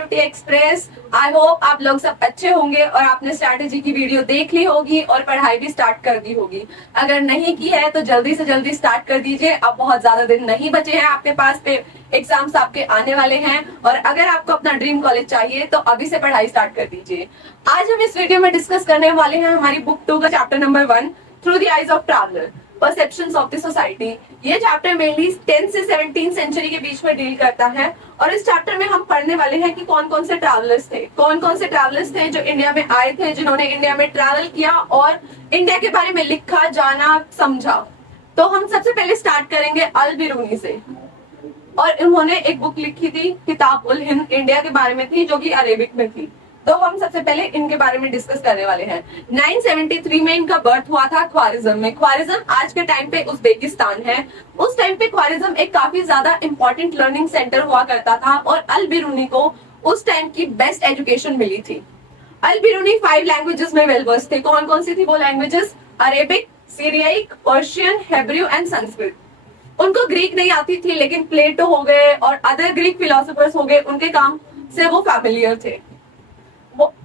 Beauty express. I hope आप लोग सब अच्छे होंगे और आपने स्ट्रैटेजी की वीडियो देख ली होगी और पढ़ाई भी स्टार्ट कर दी होगी। अगर नहीं की है तो जल्दी से जल्दी स्टार्ट कर दीजिए। अब बहुत ज्यादा दिन नहीं बचे हैं आपके पास पे, एग्जाम्स आपके आने वाले हैं और अगर आपको अपना ड्रीम कॉलेज चाहिए तो अभी से पढ़ाई स्टार्ट कर दीजिए। आज हम इस वीडियो में डिस्कस करने वाले हैं हमारी बुक 2 का chapter number 1, through the eyes of traveller, perceptions of the society. ये चैप्टर मेनली 10 से 17 सेंचुरी के बीच में डील करता है और इस चैप्टर में हम पढ़ने वाले हैं कि कौन कौन से ट्रैवलर्स थे जो इंडिया में आए थे, जिन्होंने इंडिया में ट्रैवल किया और इंडिया के बारे में लिखा, जाना, समझा। तो हम सबसे पहले स्टार्ट करेंगे अल बिरूनी से। और इन्होंने एक बुक लिखी थी, किताब उल हिंद, इंडिया के बारे में थी, जो कि अरेबिक में थी। तो हम सबसे पहले इनके बारे में डिस्कस करने वाले हैं। 973 में इनका बर्थ हुआ था ख्वारिज्म में। ख्वारिज्म आज के टाइम पे उज्बेकिस्तान है। उस टाइम पे ख्वारिज्म एक काफी ज्यादा इंपॉर्टेंट लर्निंग सेंटर हुआ करता था और अल बिरूनी को उस टाइम की बेस्ट एजुकेशन मिली थी। अल बिरूनी 5 लैंग्वेजेस में वेल वर्स थे। कौन कौन सी थी वो languages? Arabic, Syriac, Persian, Hebrew and Sanskrit. उनको ग्रीक नहीं आती थी, लेकिन प्लेटो हो गए और अदर ग्रीक फिलोसोफर्स हो गए, उनके काम से वो फैमिलियर थे।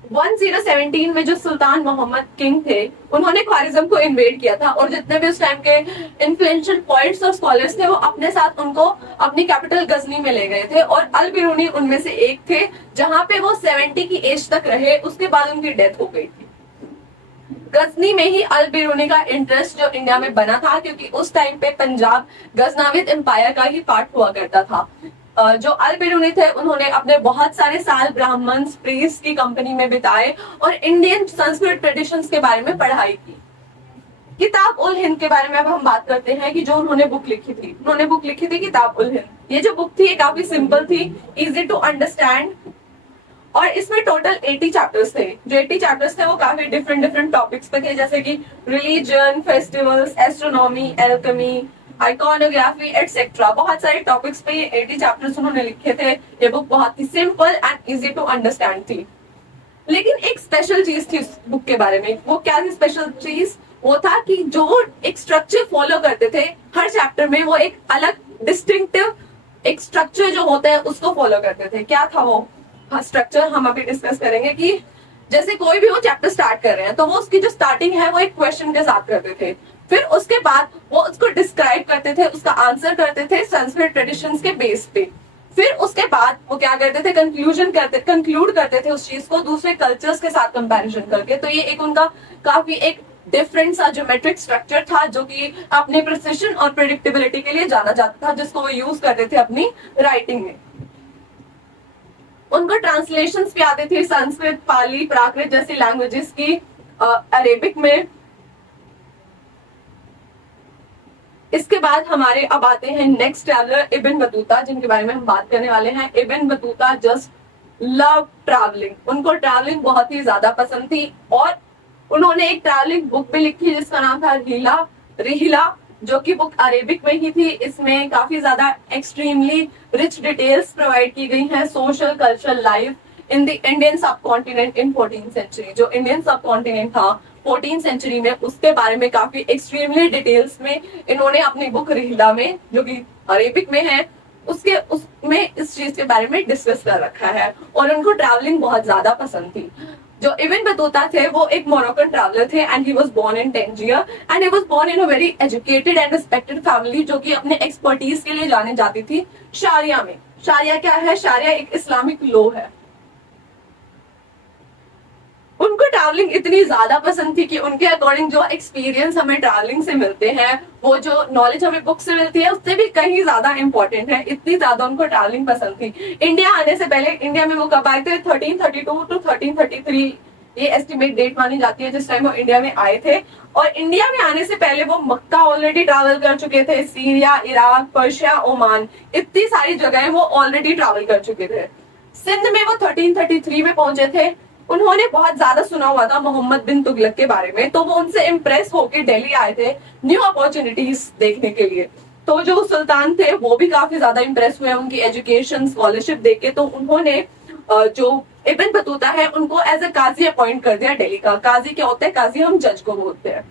1017 में जो सुल्तान मोहम्मद किंग थे, उन्होंने ख्वारिज्म को इन्वेड किया था और जितने भी उस टाइम के इन्फ्लुएंशियल पॉइंट्स और स्कॉलर्स थे वो अपने साथ उनको अपनी कैपिटल गजनी में ले गए थे और अल बिरूनी उनमें से एक थे, जहां पे वो 70 की एज तक रहे। उसके बाद उनकी डेथ हो गई थी। गजनी में ही अल बिरूनी का इंटरेस्ट जो इंडिया में बना था, क्योंकि उस टाइम पे पंजाब गजनाविद एम्पायर का ही पार्ट हुआ करता था। जो अल बिरूनी थे उन्होंने अपने बहुत सारे साल ब्राह्मण्स, प्रीस्ट की कंपनी में बिताए और इंडियन संस्कृत ट्रेडिशंस के बारे में पढ़ाई की। किताब उल हिंद के बारे में अब हम बात करते हैं कि जो उन्होंने बुक लिखी थी। उन्होंने बुक लिखी थी किताब उल हिंद। ये जो बुक थी ये काफी सिंपल थी, इजी टू अंडरस्टैंड और इसमें टोटल 80 चैप्टर्स थे। जो 80 चैप्टर्स थे वो काफी डिफरेंट टॉपिक्स पे थे, जैसे कि religion, festivals, astronomy, alchemy, iconography etcetera. बहुत सारे टॉपिक्स पे ये 80 चैप्टर्स उन्होंने लिखे थे। ये बुक बहुत ही simple and easy to understand थी। लेकिन एक स्पेशल चीज थी उस बुक के बारे में। वो क्या थी स्पेशल चीज? वो था कि जो एक स्ट्रक्चर फॉलो करते थे हर चैप्टर में, वो एक अलग डिस्टिंक्टिव एक स्ट्रक्चर जो होता है उसको फॉलो करते थे। क्या था वो स्ट्रक्चर? हम अभी डिस्कस करेंगे कि जैसे कोई भी वो चैप्टर स्टार्ट कर रहे हैं तो वो उसकी जो स्टार्टिंग है वो एक क्वेश्चन के साथ करते थे। फिर उसके बाद वो उसको डिस्क्राइब करते थे, उसका आंसर करते थे संस्कृत ट्रेडिशंस के बेस पे। फिर उसके बाद वो क्या करते थे? कंक्लूड करते थे उस चीज को दूसरे कल्चर्स के साथ कंपैरिजन करके। तो ये एक उनका काफी एक डिफरेंट सा ज्योमेट्रिक स्ट्रक्चर था, जो कि अपने प्रिसिशन और प्रेडिक्टेबिलिटी के लिए जाना जाता था, जिसको वो यूज करते थे अपनी राइटिंग में। उनको ट्रांसलेशंस भी आती थी संस्कृत, पाली, प्राकृत जैसी लैंग्वेजेस की, अरेबिक में। इसके बाद हमारे अब आते हैं नेक्स्ट ट्रैवलर इब्न बतूता, जिनके बारे में हम बात करने वाले हैं। Ibn Battuta just love travelling. उनको ट्रैवलिंग बहुत ही ज्यादा पसंद थी और उन्होंने एक ट्रैवलिंग बुक भी लिखी जिसका नाम था रिहिला, जो कि बुक अरेबिक में ही थी। इसमें काफी ज्यादा एक्सट्रीमली रिच डिटेल्स प्रोवाइड की गई हैं, social cultural life in the Indian सब कॉन्टिनेंट इन 14th सेंचुरी। जो इंडियन सब कॉन्टिनेंट था 14th सेंचुरी में, उसके बारे में काफी एक्सट्रीमली डिटेल्स में इन्होंने अपनी बुक रिहिला में, जो कि अरेबिक में है, उसमें इस चीज के बारे में डिस्कस कर रखा है। और उनको ट्रैवलिंग बहुत ज्यादा पसंद थी। जो इब्न बतूता थे वो एक मोरक्कन ट्रैवलर थे and he was born in Tangier and he was born in a very educated and respected family, जो कि अपने एक्सपर्टीज के लिए जाने जाती थी शारिया में। शारिया क्या है? शारिया एक इस्लामिक लॉ है। उनको ट्रैवलिंग इतनी ज्यादा पसंद थी कि उनके अकॉर्डिंग जो एक्सपीरियंस हमें ट्रैवलिंग से मिलते हैं, वो जो नॉलेज हमें बुक से मिलती है उससे भी कहीं ज्यादा इंपॉर्टेंट है। इतनी ज्यादा उनको ट्रैवलिंग पसंद थी। इंडिया आने से पहले, इंडिया में वो कब आए थे? 1332 टू 1333 ये एस्टिमेट डेट मानी जाती है जिस टाइम वो इंडिया में आए थे। और इंडिया में आने से पहले वो मक्का ऑलरेडी ट्रैवल कर चुके थे, सीरिया, इराक, पर्शिया, ओमान, इतनी सारी जगह वो ऑलरेडी ट्रैवल कर चुके थे। सिंध में वो 1333 में पहुंचे थे। उन्होंने बहुत ज्यादा सुना हुआ था मोहम्मद बिन तुगलक के बारे में, तो वो उनसे इम्प्रेस होकर दिल्ली आए थे न्यू अपॉर्चुनिटीज देखने के लिए। तो जो सुल्तान थे वो भी काफी ज्यादा इम्प्रेस हुए उनकी एजुकेशन, स्कॉलरशिप देके। तो उन्होंने जो इब्न बतूता है उनको एज ए काजी अपॉइंट कर दिया दिल्ली का। काजी क्या होता है? काजी हम जज को बोलते हैं।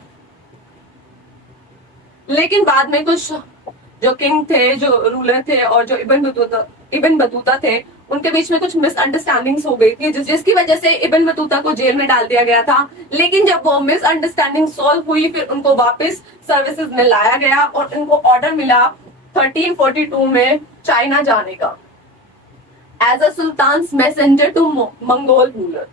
लेकिन बाद में कुछ जो किंग थे, जो रूलर थे और जो इब्न बतूता थे, उनके बीच में कुछ मिसअंडरस्टैंडिंग्स हो गई थी जिसकी वजह से इब्न बतूता को जेल में डाल दिया गया था। लेकिन जब वो मिसअंडरस्टैंडिंग सॉल्व हुई फिर उनको वापस सर्विसेज में लाया गया और उनको ऑर्डर मिला 1342 में चाइना जाने का as a sultan messenger to Mongol ruler.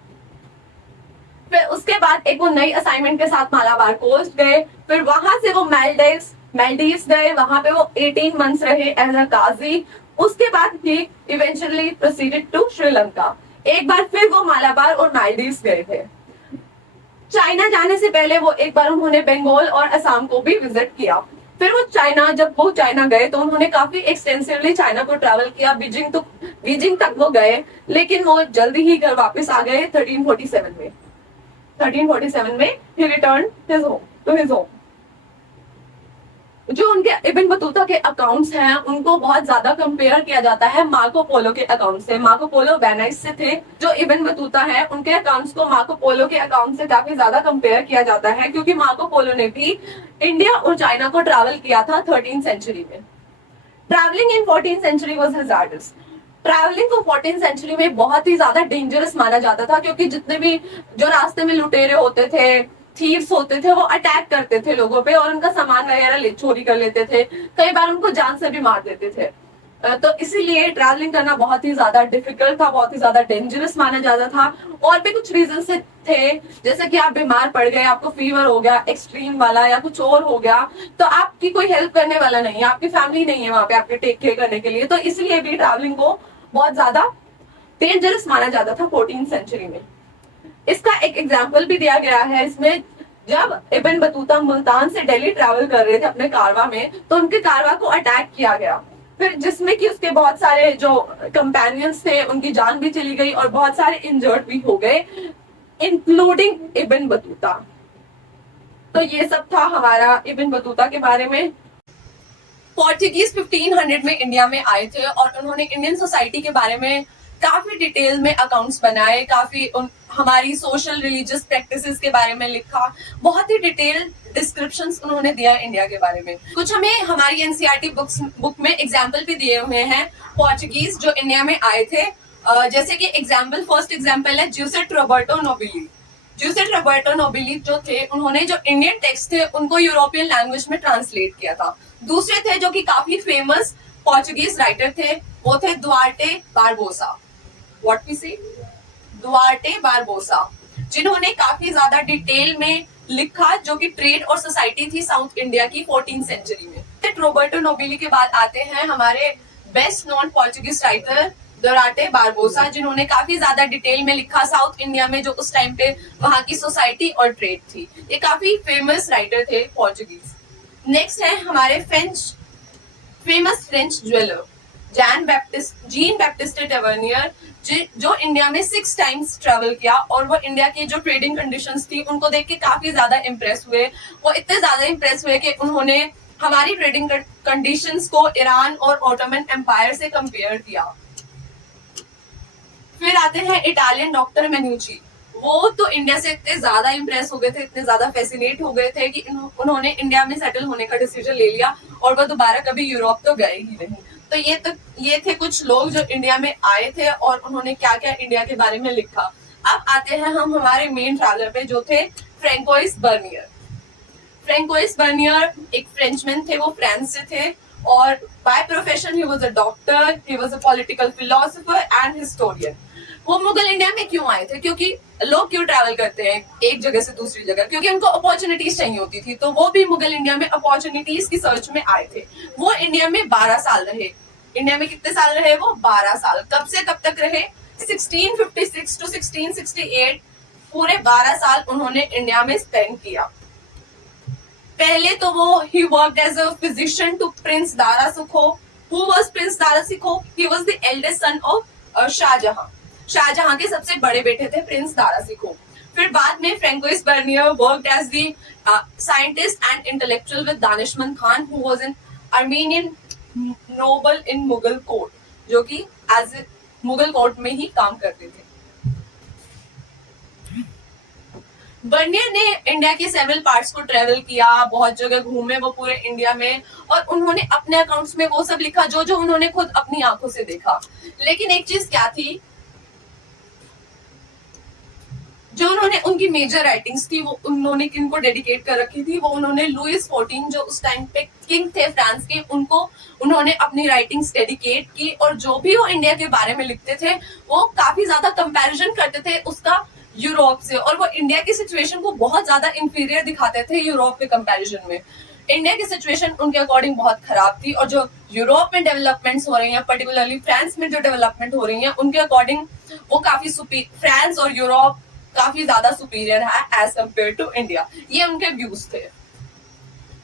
फिर उसके बाद एक वो नई असाइनमेंट के साथ मालाबार कोस्ट गए, फिर वहां से वो मालदीव्स गए, वहां पे वो 18 मंथ्स रहे एज अ काजी। उसके बाद ही इवेंचुअली प्रोसीडेड टू श्रीलंका। एक बार फिर वो मालाबार और मालदीव्स गए थे। चाइना जाने से पहले वो एक बार उन्होंने बंगाल और असम को भी विजिट किया। फिर जब वो चाइना गए तो उन्होंने काफी एक्सटेंसिवली चाइना को ट्रैवल किया, बीजिंग तक वो गए, लेकिन वो जल्दी ही घर वापस आ गए 1347 में ही रिटर्न टू हिज होम। जो उनके इब्न बतूता के अकाउंट्स हैं उनको बहुत ज्यादा कंपेयर किया जाता है मार्को पोलो के अकाउंट से। मार्को पोलो वेनाइस से थे, जो इब्न बतूता है उनके अकाउंट्स को मार्को पोलो के अकाउंट से काफी ज्यादा कंपेयर किया जाता है, क्योंकि मार्को पोलो ने भी इंडिया और चाइना को ट्रैवल किया था 13th सेंचुरी में। Travelling in 14th century was hazardous. Travelling को 14th सेंचुरी में बहुत ही ज्यादा डेंजरस माना जाता था, क्योंकि जितने भी जो रास्ते में लुटेरे होते थे, थीव्स होते थे, वो अटैक करते थे लोगों पे और उनका सामान वगैरह चोरी कर लेते थे, कई बार उनको जान से भी मार देते थे। तो इसीलिए ट्रैवलिंग करना बहुत ही ज्यादा डिफिकल्ट था, बहुत ही ज्यादा डेंजरस माना जाता था। और भी कुछ रीजन से थे, जैसे कि आप बीमार पड़ गए, आपको फीवर हो गया एक्सट्रीम वाला या कुछ और हो गया, तो आपकी कोई हेल्प करने वाला नहीं है, आपकी फैमिली नहीं है वहां पे आपके टेक केयर करने के लिए। तो इसलिए भी ट्रैवलिंग को बहुत ज्यादा डेंजरस माना जाता था 14th सेंचुरी में। इसका एक एग्जाम्पल भी दिया गया है इसमें। जब इब्न बतूता मुल्तान से दिल्ली ट्रैवल कर रहे थे अपने कारवा में, तो उनके कारवा को अटैक किया गया, फिर जिसमें कि उसके बहुत सारे जो कंपेनियंस थे उनकी जान भी चली गई और बहुत सारे इंजर्ड भी हो गए, इंक्लूडिंग इब्न बतूता। तो ये सब था हमारा इब्न बतूता के बारे में। पोर्चुगीज 1500 में इंडिया में आए थे और उन्होंने इंडियन सोसाइटी के बारे में काफी डिटेल में अकाउंट्स बनाए, काफी हमारी सोशल रिलीजियस प्रैक्टिसेस के बारे में लिखा, बहुत ही डिटेल डिस्क्रिप्शंस उन्होंने दिया इंडिया के बारे में। कुछ हमें हमारी एनसीईआरटी बुक में एग्जाम्पल भी दिए हुए हैं पोर्चुगीज जो इंडिया में आए थे। जैसे कि फर्स्ट एग्जाम्पल है ज्यूसेट रॉबर्टो नोबिली। ज्यूसेट रॉबर्टो नोबिली जो थे, उन्होंने जो इंडियन टेक्स्ट थे उनको यूरोपियन लैंग्वेज में ट्रांसलेट किया था। दूसरे थे जो कि काफी फेमस पोर्चुगीज राइटर थे, वो थे दुआर्टे बारबोसा। व्हाट वी से दुआर्टे बारबोसा, जिन्होंने काफी ज्यादा डिटेल में लिखा, जो कि ट्रेड और सोसाइटी थी साउथ इंडिया की 14th सेंचुरी में। रॉबर्टो नोबिली के बाद आते हैं हमारे best non Portuguese writer Duarte Barbosa, जिन्होंने काफी ज्यादा डिटेल में लिखा साउथ इंडिया में जो उस टाइम पे वहां की सोसाइटी और ट्रेड थी। ये काफी फेमस राइटर थे पोर्चुगीज। नेक्स्ट है हमारे famous French jeweller gene Baptiste Tavernier, जो इंडिया में 6 टाइम्स ट्रेवल किया और वो इंडिया की जो ट्रेडिंग कंडीशंस थी उनको देख के काफी ज्यादा इम्प्रेस हुए। वो इतने ज्यादा इम्प्रेस हुए कि उन्होंने हमारी ट्रेडिंग कंडीशंस को ईरान और ऑटोमन एम्पायर से कंपेयर किया। फिर आते हैं इटालियन डॉक्टर मेन्यूची। वो तो इंडिया से इतने ज्यादा इम्प्रेस हो गए थे, इतने ज्यादा फैसिनेट हो गए थे कि उन्होंने इंडिया में सेटल होने का डिसीजन ले लिया और वो दोबारा कभी यूरोप तो गए ही नहीं। तो ये थे कुछ लोग जो इंडिया में आए थे और उन्होंने क्या क्या इंडिया के बारे में लिखा। अब आते हैं हम हमारे मेन ट्रैवलर पे, जो थे फ्रैंकोइस बर्नियर। फ्रैंकोइस बर्नियर एक फ्रेंचमैन थे, वो फ्रांस से थे और by profession he was a doctor, he was a political philosopher and historian. वो मुगल इंडिया में क्यों आए थे? क्योंकि लोग क्यों ट्रैवल करते हैं एक जगह से दूसरी जगह? क्योंकि उनको अपॉर्चुनिटीज चाहिए होती थी, तो वो भी मुगल इंडिया में अपॉर्चुनिटीज की सर्च में आए थे। वो इंडिया में 12 साल रहे। इंडिया में कितने साल रहे वो? 12 साल। कब से कब तक रहे? 1656 टू 1668, पूरे 12 साल उन्होंने इंडिया में स्पेंड किया। पहले तो वो ही worked as a physician to prince Dara Shukoh. Who was prince Dara Shukoh? He was the eldest son of Shahjahan. Shahjahan के सबसे बड़े बेटे थे प्रिंस दारा सिको। फिर बाद में Francois Bernier worked as the scientist and intellectual with Danishmand Khan, who was an Armenian noble in Mughal court, जो कि एज मुगल कोर्ट में ही काम करते थे। बर्नियर ने इंडिया के सेवरल पार्ट्स को ट्रेवल किया, बहुत जगह घूमे वो पूरे इंडिया में, और उन्होंने अपने अकाउंट्स में वो सब लिखा जो जो उन्होंने खुद अपनी आंखों से देखा। लेकिन एक चीज क्या थी, जो उन्होंने उनकी मेजर राइटिंग्स थी वो उन्होंने किनको डेडिकेट कर रखी थी, वो उन्होंने लुइस 14 जो उस टाइम पे किंग थे फ्रांस के, उनको उन्होंने अपनी राइटिंग्स डेडिकेट की। और जो भी वो इंडिया के बारे में लिखते थे वो काफी ज्यादा कंपैरिजन करते थे उसका यूरोप से, और वो इंडिया की सिचुएशन को बहुत ज्यादा इंफीरियर दिखाते थे यूरोप के कंपैरिजन में। इंडिया की सिचुएशन उनके अकॉर्डिंग बहुत खराब थी, और जो यूरोप में डेवलपमेंट्स हो रही हैं, पर्टिकुलरली फ्रांस में जो डेवलपमेंट हो रही है उनके अकॉर्डिंग वो काफी फ्रांस और यूरोप काफी ज्यादा सुपीरियर है एज कम्पेयर टू इंडिया। ये उनके व्यूज थे।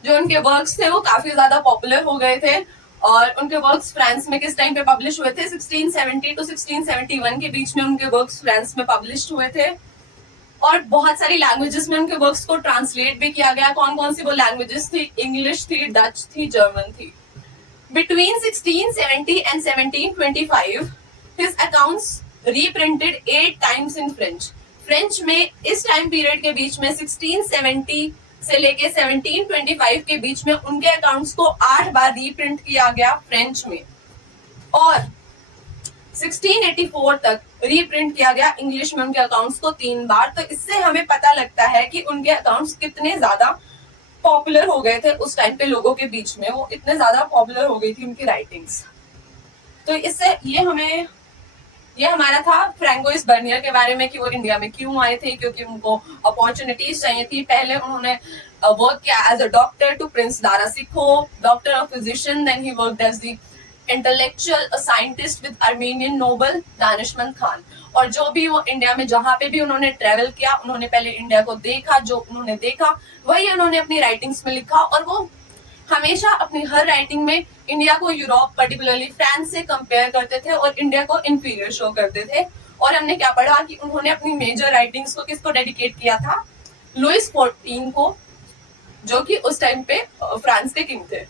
जो उनके वर्क्स थे वो काफी ज्यादा पॉपुलर हो गए थे, और उनके वर्क्स फ्रांस में किस टाइम पे पब्लिश हुए थे, 1670 टू 1671 के बीच में उनके वर्क्स फ्रांस में पब्लिश हुए थे। और बहुत सारी लैंग्वेजेस में उनके वर्क्स को ट्रांसलेट भी किया गया। कौन कौन सी वो लैंग्वेजेस थी, इंग्लिश थी, डच थी, जर्मन थी। Between 1670 and 1725 his accounts reprinted 8 times in French। French में इस टाइम पीरियड के बीच में 1670 से लेके 1725 के बीच में उनके अकाउंट्स को 8 बार रीप्रिंट किया गया फ्रेंच में, और 1684 तक रीप्रिंट किया गया इंग्लिश में उनके अकाउंट्स को 3 बार। तो इससे हमें पता लगता है कि उनके अकाउंट्स कितने ज्यादा पॉपुलर हो गए थे उस टाइम पे लोगों के बीच में, वो इतने ज्यादा पॉपुलर हो गई थी उनकी राइटिंग्स। तो इससे ये हमारा था फ्रैंकोइस बर्नियर के बारे में कि वो इंडिया में क्यों आए थे, क्योंकि उनको अपॉर्चुनिटीज चाहिए थी। पहले उन्होंने वर्क किया as a doctor to prince Dara Shikoh, doctor of physician, then he worked as the intellectual scientist with Armenian noble Danishmand Khan. और जो भी वो इंडिया में जहां पे भी उन्होंने ट्रेवल किया, उन्होंने पहले इंडिया को देखा, जो उन्होंने देखा वही उन्होंने अपनी राइटिंग्स में लिखा, और वो हमेशा अपनी हर राइटिंग में इंडिया को यूरोप पर्टिकुलरली फ्रांस से कंपेयर करते थे और इंडिया को इंफीरियर शो करते थे। और हमने क्या पढ़ा कि उन्होंने अपनी मेजर राइटिंग्स को किसको डेडिकेट किया था, लुइस 14 को, जो कि उस टाइम पे फ्रांस के किंग थे।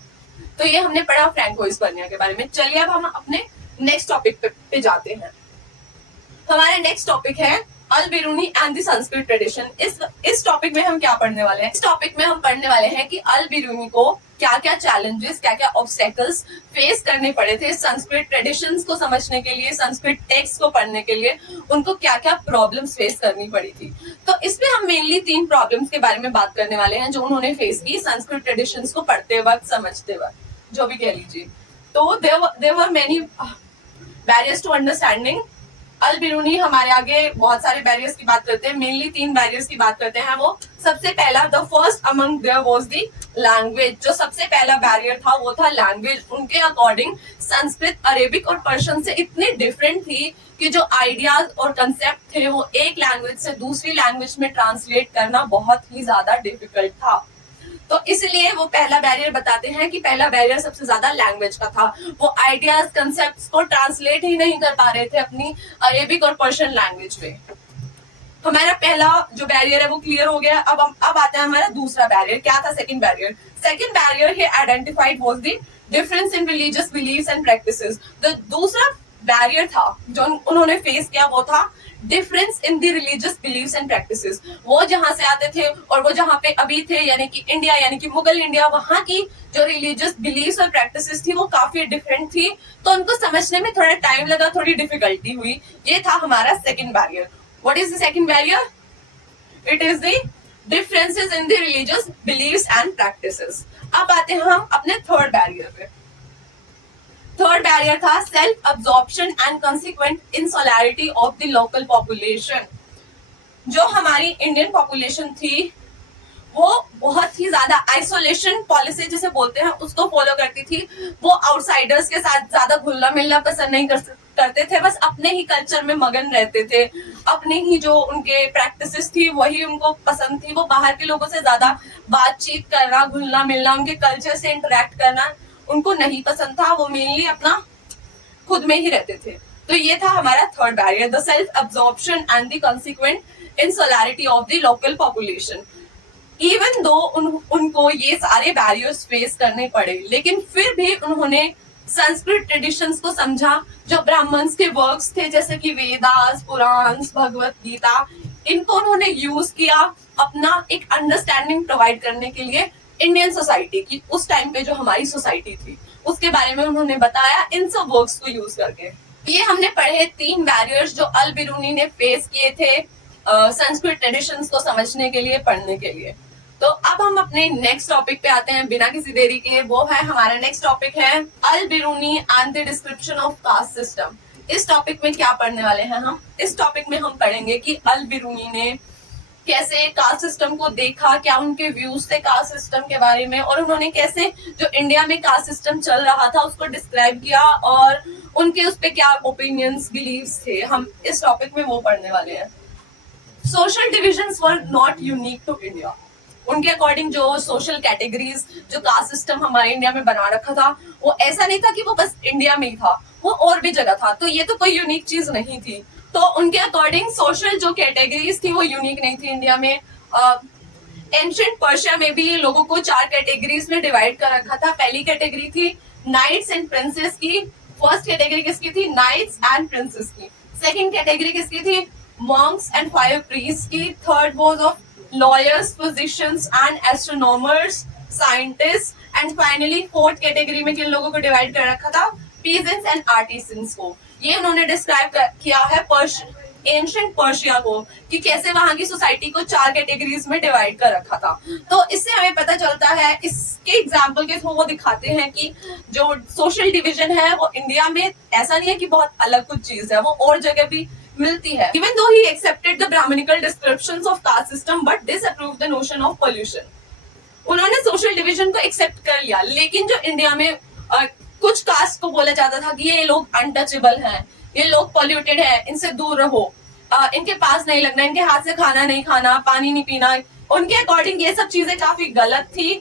तो ये हमने पढ़ा फ्रैंकोइस बर्नियर के बारे में। चलिए अब हम अपने नेक्स्ट टॉपिक पे जाते हैं। हमारा नेक्स्ट टॉपिक है Al Biruni and the Sanskrit tradition. इस टॉपिक में हम क्या पढ़ने वाले हैं, इस टॉपिक में हम पढ़ने वाले हैं कि अल बिरूनी को क्या क्या चैलेंजेस, क्या क्या ऑब्स्टेकल्स फेस करने पड़े थे संस्कृत ट्रेडिशंस को समझने के लिए, संस्कृत टेक्स्ट को पढ़ने के लिए उनको क्या क्या प्रॉब्लम्स फेस करनी पड़ी थी। तो इसमें हम मेनली 3 प्रॉब्लम्स के बारे में बात करने वाले हैं जो उन्होंने फेस की संस्कृत ट्रेडिशंस को पढ़ते वक्त, समझते वक्त, जो भी कह लीजिए। तो there were many barriers to understanding. Al Biruni हमारे आगे बहुत सारे बैरियर्स की बात करते हैं, मेनली 3 बैरियर्स की बात करते हैं वो। सबसे पहला, the first among there was the language. जो सबसे पहला बैरियर था वो था लैंग्वेज। उनके अकॉर्डिंग संस्कृत अरेबिक और पर्शियन से इतनी डिफरेंट थी कि जो आइडियाज और कंसेप्ट थे वो एक लैंग्वेज से दूसरी लैंग्वेज में ट्रांसलेट करना बहुत ही ज्यादा डिफिकल्ट था। तो इसलिए वो पहला बैरियर बताते हैं कि पहला बैरियर सबसे ज्यादा लैंग्वेज का था। वो आइडियाज कंसेप्ट्स को ट्रांसलेट ही नहीं कर पा रहे थे अपनी अरेबिक और पर्शियन लैंग्वेज में। हमारा पहला जो बैरियर है वो क्लियर हो गया। अब आता है हमारा दूसरा बैरियर। क्या था second barrier? Second barrier he identified was the difference in religious beliefs and practices. तो दूसरा बैरियर था जो उन्होंने फेस किया वो था difference in the religious beliefs and practices. वो जहां से आते थे और वो जहां पे अभी थे, यानी कि इंडिया, यानी कि मुगल इंडिया, वहां की जो रिलीजियस बिलीव्स और प्रैक्टिसेस थी वो काफी डिफरेंट थी। तो उनको समझने में थोड़ा टाइम लगा, थोड़ी डिफिकल्टी हुई। ये था हमारा second barrier. What is the second barrier? It is the differences in the religious beliefs and practices. अब आते हैं हम अपने थर्ड बैरियर पे। थर्ड बैरियर था self absorption and consequent insularity of the local population. जो हमारी इंडियन पॉपुलेशन थी वो बहुत ही ज्यादा आइसोलेशन पॉलिसी जिसे बोलते हैं उसको फॉलो करती थी। वो आउटसाइडर्स के साथ ज्यादा घुलना मिलना पसंद नहीं करते थे, बस अपने ही कल्चर में मगन रहते थे। अपने ही जो उनके प्रैक्टिसेस थी वही उनको पसंद थी। वो बाहर के लोगों से ज्यादा बातचीत करना, घुलना मिलना, उनके कल्चर से इंटरेक्ट करना उनको नहीं पसंद था। वो मेनली अपना खुद में ही रहते थे। तो ये था हमारा third barrier, the self absorption and the consequent insularity of the local population. Even though उनको ये सारे बैरियर्स फेस करने पड़े, लेकिन फिर भी उन्होंने संस्कृत ट्रेडिशंस को समझा। जो ब्राह्मण्स के वर्क्स थे जैसे कि वेदास, पुराण, भगवत गीता, इनको उन्होंने यूज किया अपना एक अंडरस्टैंडिंग प्रोवाइड करने के लिए इंडियन सोसाइटी की, उस टाइम पे जो हमारी सोसाइटी थी उसके बारे में उन्होंने बताया इन सब वर्क्स को यूज करके। ये हमने पढ़े 3 बैरियर्स जो अल बिरूनी ने फेस किए थे संस्कृत ट्रेडिशंस को समझने के लिए, पढ़ने के लिए। तो अब हम अपने नेक्स्ट टॉपिक पे आते हैं बिना किसी देरी के। वो है हमारा नेक्स्ट टॉपिक है Al Biruni and the description of caste system. इस टॉपिक में क्या पढ़ने वाले हैं हम? इस टॉपिक में हम पढ़ेंगे कि अल बिरूनी ने कैसे कास्ट सिस्टम को देखा, क्या उनके व्यूज थे कास्ट सिस्टम के बारे में, और उन्होंने कैसे जो इंडिया में कास्ट सिस्टम चल रहा था उसको डिस्क्राइब किया और उनके उस पर क्या ओपिनियंस बिलीव्स थे। हम इस टॉपिक में वो पढ़ने वाले हैं। Social divisions were not unique to India. उनके अकॉर्डिंग जो सोशल कैटेगरीज, जो कास्ट सिस्टम हमारे इंडिया में बना रखा था, वो ऐसा नहीं था कि वो बस इंडिया में ही था, वो और भी जगह था। तो ये तो कोई यूनिक चीज नहीं थी। तो उनके अकॉर्डिंग सोशल जो कैटेगरीज थी वो यूनिक नहीं थी इंडिया में। एंशिएंट पर्शिया में भी लोगों को 4 कैटेगरीज में डिवाइड कर रखा था। पहली कैटेगरी थी नाइट्स एंड प्रिंसेस की। फर्स्ट कैटेगरी किसकी थी? नाइट्स एंड प्रिंसेस की। सेकंड कैटेगरी किसकी थी? मॉन्क्स एंड फायर प्रीस्ट की। Third was of lawyers, physicians and astronomers, scientist. And finally fourth category में किन लोगों को डिवाइड कर रखा था? पीजेंट्स एंड आर्टिसंस को। ये उन्होंने डिस्क्राइब किया है एंशिएंट पर्शिया को, कि कैसे वहां की सोसाइटी को 4 कैटेगरीज में डिवाइड कर रखा था। तो इससे हमें पता चलता है, इसके एग्जाम्पल के थ्रू वो दिखाते हैं कि जो सोशल डिविजन है वो इंडिया में ऐसा नहीं है कि बहुत अलग कुछ चीज है, वो और जगह भी मिलती है। Even though he accepted the Brahmanical descriptions of caste system but disapproved the notion of pollution. उन्होंने सोशल डिविजन को एक्सेप्ट कर लिया, लेकिन जो इंडिया में कुछ कास्ट को बोला जाता था कि ये लोग अनटचेबल हैं, ये लोग पॉल्यूटेड है, इनसे दूर रहो, इनके पास नहीं लगना, इनके हाथ से खाना नहीं खाना, पानी नहीं पीना। उनके अकॉर्डिंग ये सब चीजें काफी गलत थी।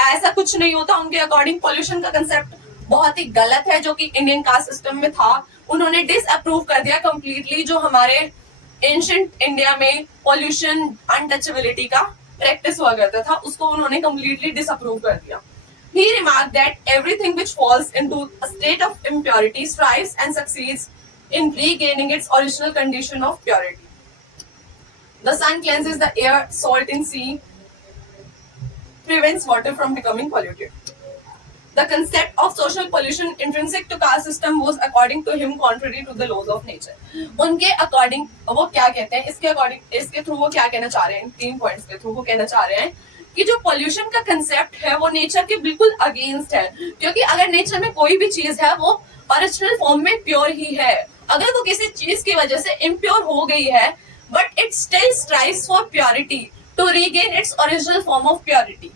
ऐसा कुछ नहीं होता। उनके अकॉर्डिंग पॉल्यूशन का कंसेप्ट बहुत ही गलत है जो कि इंडियन कास्ट सिस्टम में था। उन्होंने डिसअप्रूव कर दिया कंप्लीटली जो हमारे एंशिएंट इंडिया में पॉल्यूशन, अनटचेबिलिटी का प्रैक्टिस हुआ करता था, उसको उन्होंने कंप्लीटली डिसअप्रूव कर दिया। He remarked that everything which falls into a state of impurity strives and succeeds in regaining its original condition of purity. The sun cleanses the air, salt in sea prevents water from becoming polluted. The concept of social pollution intrinsic to caste system was according to him contrary to the laws of nature. उनके according वो क्या कहते हैं, इसके according, इसके through वो क्या कहना चाह रहे हैं, 3 पॉइंट्स के थ्रू वो कहना चाह रहे हैं कि जो पॉल्यूशन का कंसेप्ट है वो नेचर के बिल्कुल अगेंस्ट है। क्योंकि अगर नेचर में कोई भी चीज है वो ओरिजिनल फॉर्म में प्योर ही है। अगर वो किसी चीज की वजह से इम्प्योर हो गई है but it still strives for purity to regain its original form of purity.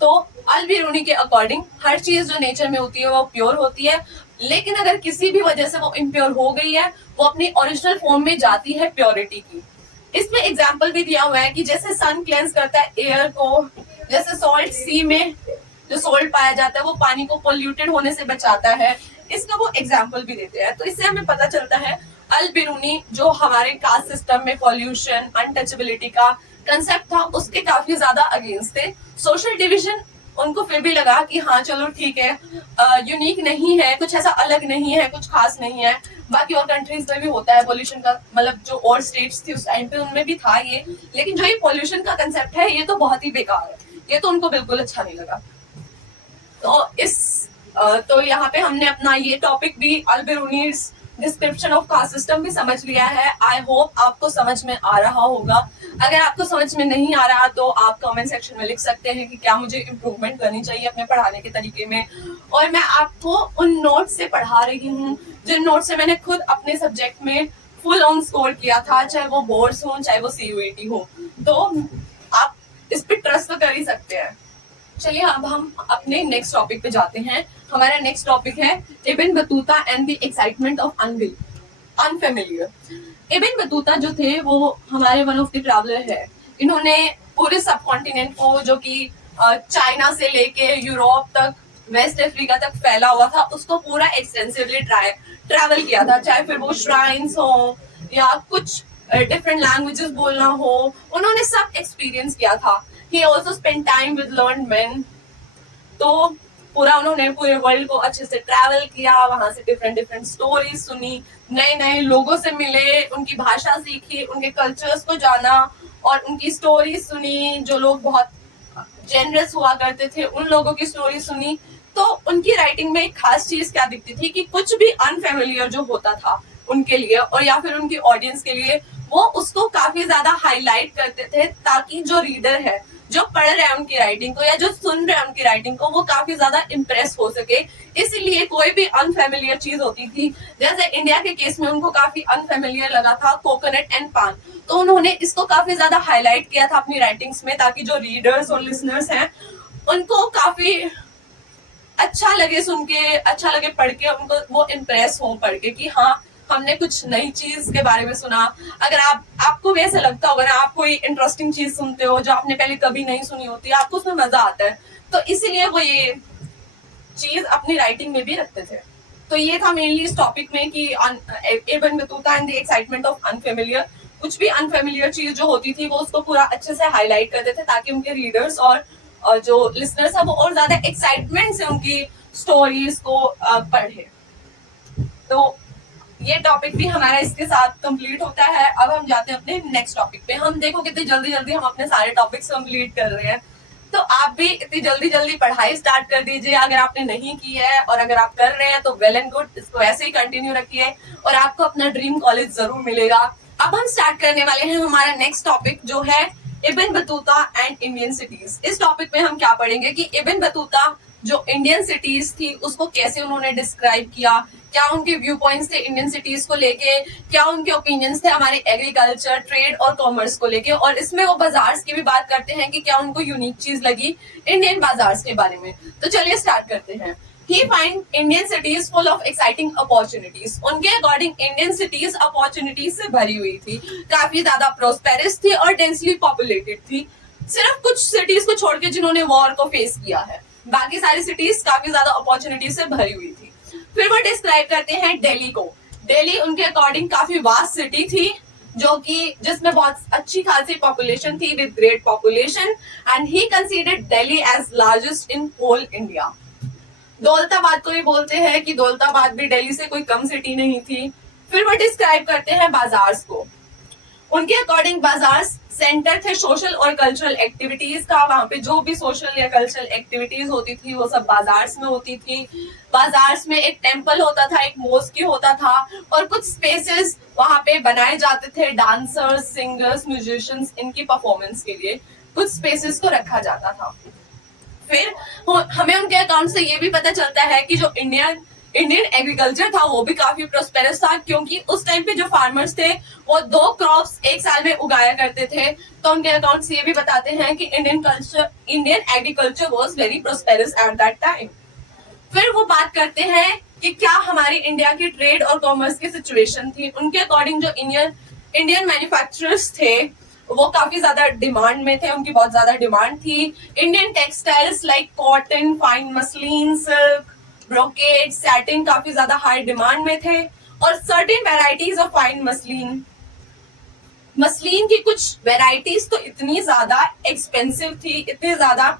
तो अल बिरूनी के अकॉर्डिंग हर चीज जो नेचर में होती है वो प्योर होती है, लेकिन अगर किसी भी वजह से वो इम्प्योर हो गई है वो अपनी ओरिजिनल फॉर्म में जाती है प्योरिटी की। इसमें एग्जाम्पल भी दिया हुआ है कि जैसे सन क्लेंस करता है एयर को, जैसे सॉल्ट सी में जो सॉल्ट पाया जाता है वो पानी को पोल्यूटेड होने से बचाता है। इसका वो एग्जाम्पल भी देते हैं। तो इससे हमें पता चलता है अल बिरूनी जो हमारे कास्ट सिस्टम में पॉल्यूशन, अनटचेबिलिटी का कंसेप्ट था उसके काफी ज्यादा अगेंस्ट थे। सोशल डिविजन उनको फिर भी लगा कि हाँ चलो ठीक है, यूनिक नहीं है, कुछ ऐसा अलग नहीं है, कुछ खास नहीं है। बाकी और कंट्रीज में भी होता है पॉल्यूशन का, मतलब जो और स्टेट्स थी उस टाइम पे उनमें भी था ये, लेकिन जो ये पॉल्यूशन का कंसेप्ट है ये तो बहुत ही बेकार है, ये तो उनको बिल्कुल अच्छा नहीं लगा। तो यहाँ पे हमने अपना ये टॉपिक भी अल बिरूनीज डिस्क्रिप्शन ऑफ कास्ट सिस्टम भी समझ लिया है। आई होप आपको समझ में आ रहा होगा। अगर आपको समझ में नहीं आ रहा तो आप कमेंट सेक्शन में लिख सकते हैं कि क्या मुझे इम्प्रूवमेंट करनी चाहिए अपने पढ़ाने के तरीके में। और मैं आपको उन नोट्स से पढ़ा रही हूँ जिन नोट्स से मैंने खुद अपने सब्जेक्ट में फुल ऑन स्कोर किया था, चाहे वो बोर्ड्स हो चाहे वो CUET हो। तो आप इस पे ट्रस्ट तो कर ही सकते हैं। चलिए अब हम अपने नेक्स्ट टॉपिक पे जाते हैं। हमारा नेक्स्ट टॉपिक है Ibn Battuta and the excitement of unfamiliar. Ibn Battuta जो थे वो हमारे वन ऑफ द ट्रैवलर है। इन्होंने पूरे सब कॉन्टिनेंट को, जो कि चाइना से लेके यूरोप तक, वेस्ट अफ्रीका तक फैला हुआ था, उसको पूरा एक्सटेंसिवली ट्रैवल किया था। चाहे फिर वो श्राइन्स हो या कुछ डिफरेंट लैंग्वेजेस बोलना हो, उन्होंने सब एक्सपीरियंस किया था। He also spent time with learned men. तो पूरा उन्होंने पूरे वर्ल्ड को अच्छे से ट्रैवल किया, वहां से डिफरेंट डिफरेंट स्टोरीज सुनी, नए नए लोगों से मिले, उनकी भाषा सीखी, उनके कल्चर्स को जाना और उनकी स्टोरीज सुनी। जो लोग बहुत जेनरस हुआ करते थे उन लोगों की स्टोरी सुनी। तो उनकी राइटिंग में एक खास चीज क्या दिखती थी कि कुछ भी अनफेमिलियर जो होता था उनके लिए और या फिर उनकी ऑडियंस के लिए, वो उसको काफी ज्यादा हाईलाइट करते थे ताकि जो रीडर है, जो पढ़ रहे हैं उनकी राइटिंग को या जो सुन रहे हैं उनकी राइटिंग को, वो काफी ज्यादा इम्प्रेस हो सके। इसलिए कोई भी अनफेमिलियर चीज होती थी, जैसे इंडिया के केस में उनको काफी अनफेमिलियर लगा था कोकोनट एंड पान, तो उन्होंने इसको काफी ज्यादा हाईलाइट किया था अपनी राइटिंग्स में ताकि जो रीडर्स और लिसनर्स हैं उनको काफी अच्छा लगे सुन के, अच्छा लगे पढ़ के, उनको वो इम्प्रेस हो पढ़ के कि हाँ हमने कुछ नई चीज के बारे में सुना। अगर आपको भी ऐसा लगता होगा ना, आप कोई इंटरेस्टिंग चीज सुनते हो जो आपने पहले कभी नहीं सुनी होती, आपको उसमें मजा आता है, तो इसीलिए वो ये चीज अपनी राइटिंग में भी रखते थे। तो ये था मेनली इस टॉपिक में कि Ibn Battuta and the excitement of unfamiliar. कुछ भी अनफेमिलियर चीज जो होती थी वो उसको पूरा अच्छे से हाईलाइट करते थे ताकि उनके रीडर्स और जो लिसनर्स है वो और ज्यादा एक्साइटमेंट से उनकी स्टोरीज को पढ़े। तो ये टॉपिक भी हमारा इसके साथ कंप्लीट होता है। अब हम जाते हैं अपने नेक्स्ट टॉपिक पे। हम देखो कितनी जल्दी जल्दी हम अपने सारे टॉपिक्स कंप्लीट कर रहे हैं, तो आप भी इतनी जल्दी जल्दी पढ़ाई स्टार्ट कर दीजिए अगर आपने नहीं की है, और अगर आप कर रहे हैं तो वेल एंड गुड, इसको ऐसे ही कंटिन्यू रखिए और आपको अपना ड्रीम कॉलेज जरूर मिलेगा। अब हम स्टार्ट करने वाले हैं हमारा नेक्स्ट टॉपिक जो है Ibn Battuta and Indian cities. इस टॉपिक में हम क्या पढ़ेंगे कि इब्न बतूता जो इंडियन सिटीज थी उसको कैसे उन्होंने डिस्क्राइब किया, क्या उनके व्यू पॉइंट्स थे इंडियन सिटीज को लेके, क्या उनके ओपिनियंस थे हमारे एग्रीकल्चर, ट्रेड और कॉमर्स को लेके, और इसमें वो बाजार्स की भी बात करते हैं कि क्या उनको यूनिक चीज लगी इंडियन बाजार्स के बारे में। तो चलिए स्टार्ट करते हैं। He find Indian cities full of exciting opportunities. उनके अकॉर्डिंग इंडियन सिटीज अपॉर्चुनिटीज से भरी हुई थी, काफी ज्यादा प्रोस्पेरस थी और डेंसली पॉपुलेटेड थी। सिर्फ कुछ सिटीज को छोड़ के जिन्होंने वॉर को फेस किया है, बाकी सारी सिटीज काफी ज्यादा अपॉर्चुनिटीज से भरी हुई थी। फिर वो डिस्क्राइब करते हैं दिल्ली को। दिल्ली उनके अकॉर्डिंग काफी वास्ट सिटी थी जो कि जिसमें बहुत अच्छी खासी पॉपुलेशन थी with great population, and he considered Delhi as largest in whole India. Daulatabad को भी बोलते हैं कि दौलताबाद भी दिल्ली से कोई कम सिटी नहीं थी। फिर वो डिस्क्राइब करते हैं बाजार्स को। उनके अकॉर्डिंग बाजार सेंटर थे सोशल और कल्चरल एक्टिविटीज का, वहां पे जो भी सोशल या कल्चरल एक्टिविटीज होती थी वो सब बाजार्स में होती थी। बाजार्स में एक टेम्पल होता था, एक मॉस्क होता था, और कुछ स्पेसेस वहां पे बनाए जाते थे डांसर्स, सिंगर्स, म्यूजिशियंस, इनकी परफॉर्मेंस के लिए कुछ स्पेसेस को रखा जाता था। फिर हमें उनके अकाउंट से ये भी पता चलता है कि जो इंडियन एग्रीकल्चर था वो भी काफी प्रोस्पेरस था, क्योंकि उस टाइम पे जो फार्मर्स थे वो 2 क्रॉप्स एक साल में उगाया करते थे। तो उनके अकाउंट्स ये भी बताते हैं कि Indian agriculture was very prosperous at that time. फिर वो बात करते हैं कि क्या हमारी इंडिया की ट्रेड और कॉमर्स की सिचुएशन थी। उनके अकॉर्डिंग जो इंडियन मैन्युफैक्चरर्स थे वो काफी ज्यादा डिमांड में थे, उनकी बहुत ज्यादा डिमांड थी। Indian textiles like cotton, fine muslin, silk, brocade, satin काफी ज्यादा हाई डिमांड में थे, और certain varieties of fine muslin की कुछ वेराइटीज तो इतनी ज्यादा एक्सपेंसिव थी, इतनी ज्यादा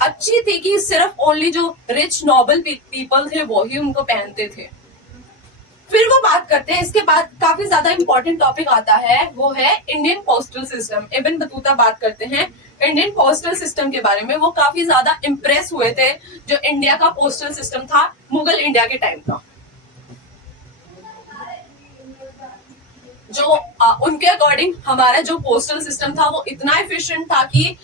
अच्छी थी कि सिर्फ ओनली जो रिच नोबल पीपल थे वो ही उनको पहनते थे। फिर वो बात करते हैं, इसके बाद काफी ज्यादा इंपॉर्टेंट टॉपिक आता है, वो है Indian postal system. Ibn Battuta बात करते हैं इंडियन पोस्टल सिस्टम के बारे में। वो काफी ज्यादा इम्प्रेस हुए थे जो इंडिया का पोस्टल सिस्टम था मुगल इंडिया के टाइम का। जो उनके अकॉर्डिंग हमारा जो पोस्टल सिस्टम था वो इतना एफिशिएंट था कि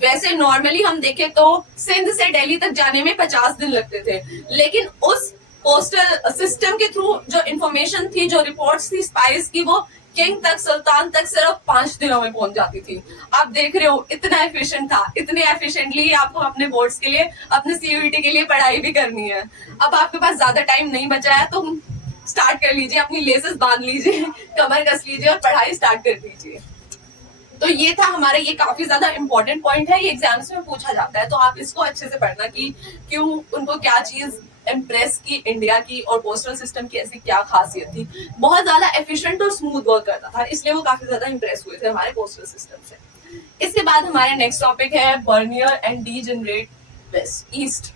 वैसे नॉर्मली हम देखें तो सिंध से दिल्ली तक जाने में 50 दिन लगते थे, लेकिन उस पोस्टल सिस्टम के थ्रू जो इंफॉर्मेशन थी, जो रिपोर्ट्स थी स्पाइस की, वो किंग तक, सुल्तान तक सिर्फ 5 दिनों में पहुंच जाती थी। आप देख रहे हो इतना एफिशिएंट था, इतने एफिशिएंटली आपको अपने बोर्ड्स के लिए, अपने सीयूईटी के लिए पढ़ाई भी करनी है। अब आपके पास ज्यादा टाइम नहीं बचा है तो स्टार्ट कर लीजिए, अपनी लेसेस बांध लीजिए, कमर कस लीजिए और पढ़ाई स्टार्ट कर दीजिए। तो ये था हमारा, ये काफी ज्यादा इंपॉर्टेंट पॉइंट है, ये एग्जाम्स में पूछा जाता है, तो आप इसको अच्छे से पढ़ना कि क्यों उनको क्या चीज इम्प्रेस की इंडिया की, और पोस्टल सिस्टम की ऐसी क्या खासियत थी। बहुत ज्यादा एफिशिएंट और स्मूथ वर्क करता था, इसलिए वो काफी ज्यादा इम्प्रेस हुए थे हमारे पोस्टल सिस्टम से। इसके बाद हमारे नेक्स्ट टॉपिक है बर्नियर एंड डीजेनरेट ईस्ट।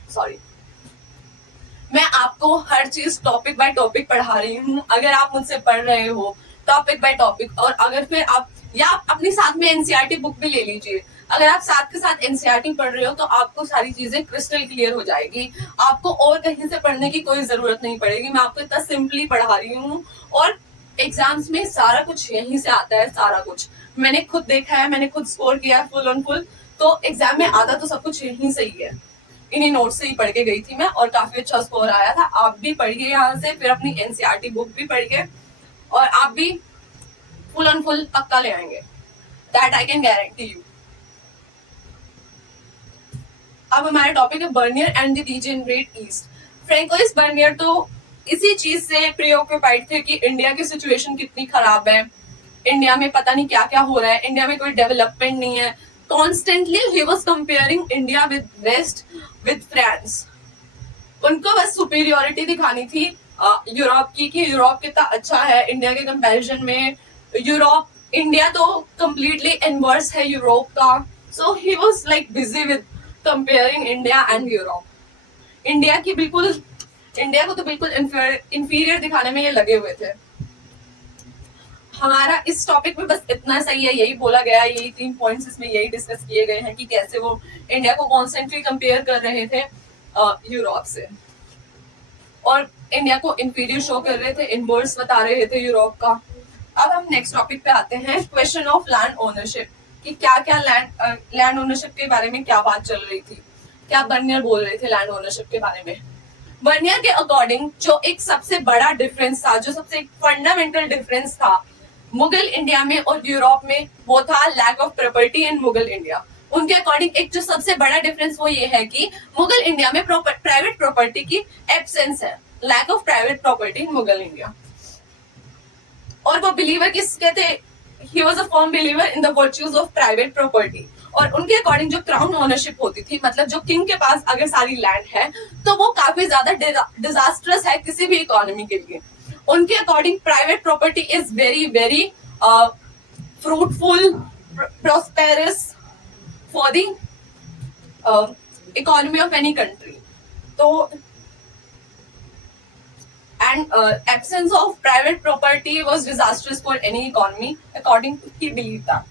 मैं आपको हर चीज टॉपिक बाय टॉपिक पढ़ा रही हूँ। अगर आप मुझसे पढ़ रहे हो टॉपिक बाय टॉपिक, और अगर फिर आप या आप अपनी साथ में एनसीईआरटी बुक भी ले लीजिए। अगर आप साथ के साथ एनसीईआरटी पढ़ रहे हो तो आपको सारी चीजें क्रिस्टल क्लियर हो जाएगी। आपको और कहीं से पढ़ने की कोई जरूरत नहीं पड़ेगी। मैं आपको इतना सिंपली पढ़ा रही हूँ, और एग्जाम्स में सारा कुछ यहीं से आता है। सारा कुछ मैंने खुद देखा है, मैंने खुद स्कोर किया है फुल ऑन फुल। तो एग्जाम में आता तो सब कुछ यहीं से ही है। इन्हीं नोट्स से ही पढ़ के गई थी मैं, और काफी अच्छा स्कोर आया था। आप भी पढ़िए यहाँ से, फिर अपनी एनसीईआरटी बुक भी पढ़िए, और आप भी फुल ऑन फुल पक्का ले आएंगे। That I can guarantee you. अब हमारा टॉपिक है Bernier and the degenerate east. Francois Bernier तो इसी चीज से प्रीऑक्यूपाइड थे कि इंडिया की सिचुएशन कितनी खराब है, इंडिया में पता नहीं क्या क्या हो रहा है, इंडिया में कोई डेवलपमेंट नहीं है। Constantly he was comparing India with west, with France. उनको बस सुपीरियोरिटी दिखानी थी यूरोप की, कि यूरोप कितना अच्छा है इंडिया के कंपैरिजन में। इंडिया तो कंप्लीटली इनवर्स है यूरोप का। So he was like busy with comparing India and Europe. India को तो बिल्कुल इंफीरियर दिखाने में ये लगे हुए थे। हमारा इस टॉपिक में बस इतना सही है, यही बोला गया है, यही 3 पॉइंट्स इसमें यही डिस्कस किए गए हैं कि कैसे वो इंडिया को कॉन्स्टेंटली कंपेयर कर रहे थे यूरोप से, और इंडिया को इंफीरियर शो कर रहे थे, इनवर्स बता रहे थे यूरोप का। अब हम नेक्स्ट टॉपिक पे आते हैं, क्वेश्चन ऑफ लैंड ओनरशिप, कि क्या क्या लैंड ओनरशिप के बारे में क्या बात चल रही थी, क्या बर्नियर बोल रहे थे लैंड ओनरशिप के बारे में। बर्नियर के अकॉर्डिंग जो एक सबसे बड़ा डिफरेंस था, जो सबसे फंडामेंटल डिफरेंस था मुगल इंडिया में और यूरोप में, वो था lack of property in Mughal India. उनके अकॉर्डिंग एक जो सबसे बड़ा डिफरेंस वो ये है कि मुगल इंडिया में प्राइवेट प्रॉपर्टी की एब्सेंस है, lack of private property in Mughal India. और वो बिलीवर किसके थे? He was a firm believer in the virtues of private property. और उनके अकॉर्डिंग जो क्राउन ओनरशिप होती थी, मतलब जो किंग के पास अगर सारी लैंड है, तो वो काफी ज्यादा डिजास्टरस है किसी भी इकोनॉमी के लिए। उनके according private property is very very fruitful, prosperous for the economy of any country. तो and absence of private property was disastrous for any economy, according to he believed that.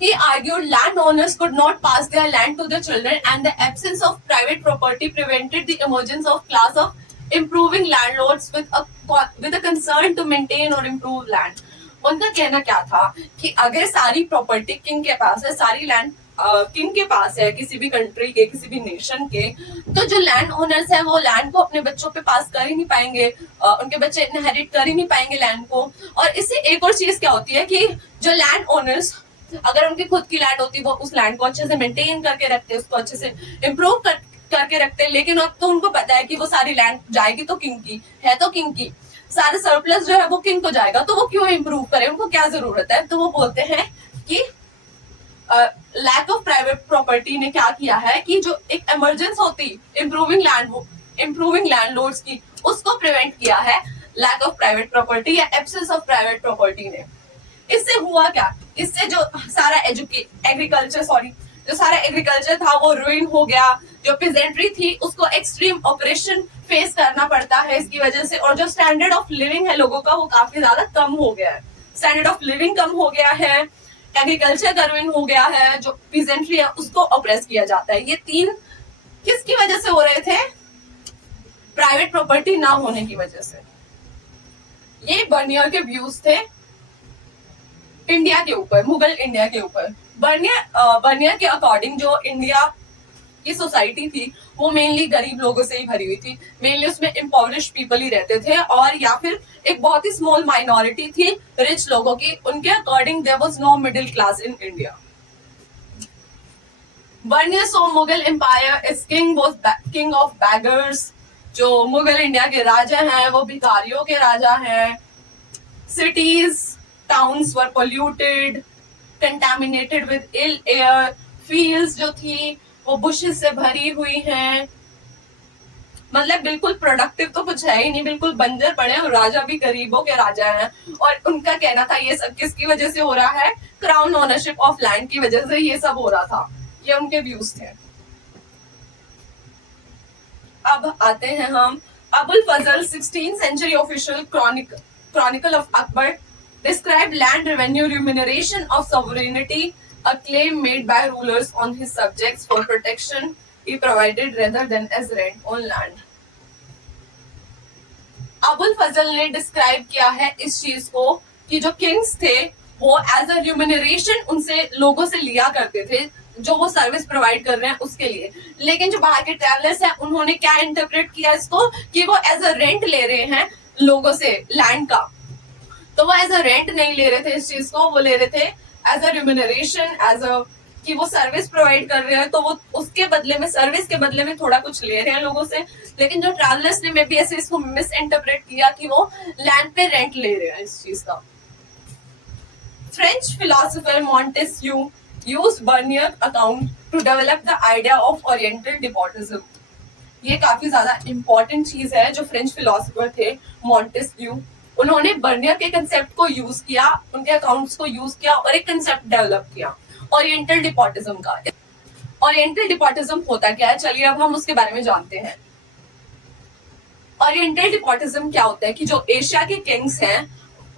He argued landowners could not pass their land to their children, and the absence of private property prevented the emergence of class of improving landlords with a concern to maintain or improve land. उनका कहना क्या था कि अगर सारी property king के पास है, सारी लैंड किंग के पास है, किसी भी कंट्री के, किसी भी नेशन के, तो जो लैंड ओनर्स है वो लैंड को अपने बच्चों पे पास कर ही नहीं पाएंगे, उनके बच्चे इनहेरिट कर ही नहीं पाएंगे लैंड को। और इससे एक और चीज क्या होती है कि जो लैंड ओनर्स, अगर उनकी खुद की लैंड होती, वो उस लैंड को अच्छे से मेंटेन करके रखते, उसको अच्छे से इम्प्रूव करके रखते, लेकिन अब तो उनको पता है कि वो सारी लैंड जाएगी तो किंग की है, तो किंग की सारा सरप्लस जो है वो किंग को जाएगा, तो वो क्यों इम्प्रूव करे, उनको क्या जरूरत है। तो वो बोलते हैं कि लैक ऑफ प्राइवेट प्रॉपर्टी ने क्या किया है कि जो एक इमरजेंस होती इम्प्रूविंग लैंडलॉर्ड्स की, उसको प्रिवेंट किया है लैक ऑफ प्राइवेट प्रॉपर्टी या एब्सेंस ऑफ प्राइवेट प्रॉपर्टी ने। इससे हुआ क्या? इससे जो सारा एग्रीकल्चर था वो रुइन हो गया। जो पिजेंट्री थी उसको एक्सट्रीम ऑपरेशन फेस करना पड़ता है इसकी वजह से, और जो स्टैंडर्ड ऑफ लिविंग है लोगों का वो काफी ज्यादा कम हो गया है। स्टैंडर्ड ऑफ लिविंग कम हो गया है, एग्रीकल्चर का रुइन हो गया है, जो पीजेंट्री है उसको ऑप्रेस किया जाता है। ये 3 किसकी वजह से हो रहे थे? प्राइवेट प्रॉपर्टी ना होने की वजह से। ये बर्नियर के व्यूज थे इंडिया के ऊपर, मुगल इंडिया के ऊपर। बर्नियर के अकॉर्डिंग जो इंडिया की सोसाइटी थी वो मेनली गरीब लोगों से ही भरी हुई थी, मेनली उसमें इम्पोवरिश पीपल ही रहते थे, और या फिर एक बहुत ही स्मॉल माइनॉरिटी थी रिच लोगों की। उनके according there was no middle class in India. Bernier so Mughal empire is king of beggars. जो मुगल इंडिया के राजा हैं वो भिखारियों के राजा हैं। Cities, towns were polluted, contaminated with ill air. Fields जो थी वो बुशेस से भरी हुई हैं, मतलब बिल्कुल प्रोडक्टिव तो कुछ है ही नहीं, बिल्कुल बंजर पड़े, और राजा भी गरीबों के राजा हैं। और उनका कहना था ये सब किसकी वजह से हो रहा है? क्राउन ओनरशिप ऑफ लैंड की वजह से ये सब हो रहा था। ये उनके व्यूज थे। अब आते हैं हम अबुल फजल 16th century official chronicle of Akbar describe land revenue remuneration of sovereignty, a claim made by rulers on his subjects for protection he provided rather than as rent on land. Abul फजल ने describe किया है इस चीज को कि जो Kings थे वो एज अ रिम्यूनरेशन उनसे लोगों से लिया करते थे जो वो सर्विस प्रोवाइड कर रहे हैं उसके लिए, लेकिन जो बाहर के ट्रैवलर्स हैं उन्होंने क्या इंटरप्रेट किया इसको कि वो एज अ रेंट ले रहे हैं लोगों से लैंड का। तो वो एज अ रेंट नहीं ले रहे थे इस चीज को, वो ले रहे थे as a remuneration, as a कि वो सर्विस प्रोवाइड कर रहे हैं तो वो उसके बदले में, सर्विस के बदले में थोड़ा कुछ ले रहे हैं लोगों से। लेकिन जो ट्रैवलर्स ने मे बी ऐसे इसको मिस इंटरप्रेट किया कि वो लैंड पे रेंट ले रहे हैं इस चीज का। French philosopher Montesquieu used Bernier account to develop the idea of Oriental despotism. ये काफी ज्यादा इंपॉर्टेंट चीज है। जो फ्रेंच फिलोसोफर थे मॉन्टेस्क्यू, उन्होंने बर्नियर के कंसेप्ट को यूज किया, उनके अकाउंट्स को यूज किया और एक कंसेप्ट डेवलप किया ओरिएंटल डिपोटिज्म का। ओरिएंटल डिपोटिज्म होता क्या है, चलिए अब हम उसके बारे में जानते हैं। ओरिएंटल डिपोटिज्म क्या होता है कि जो एशिया के किंग्स हैं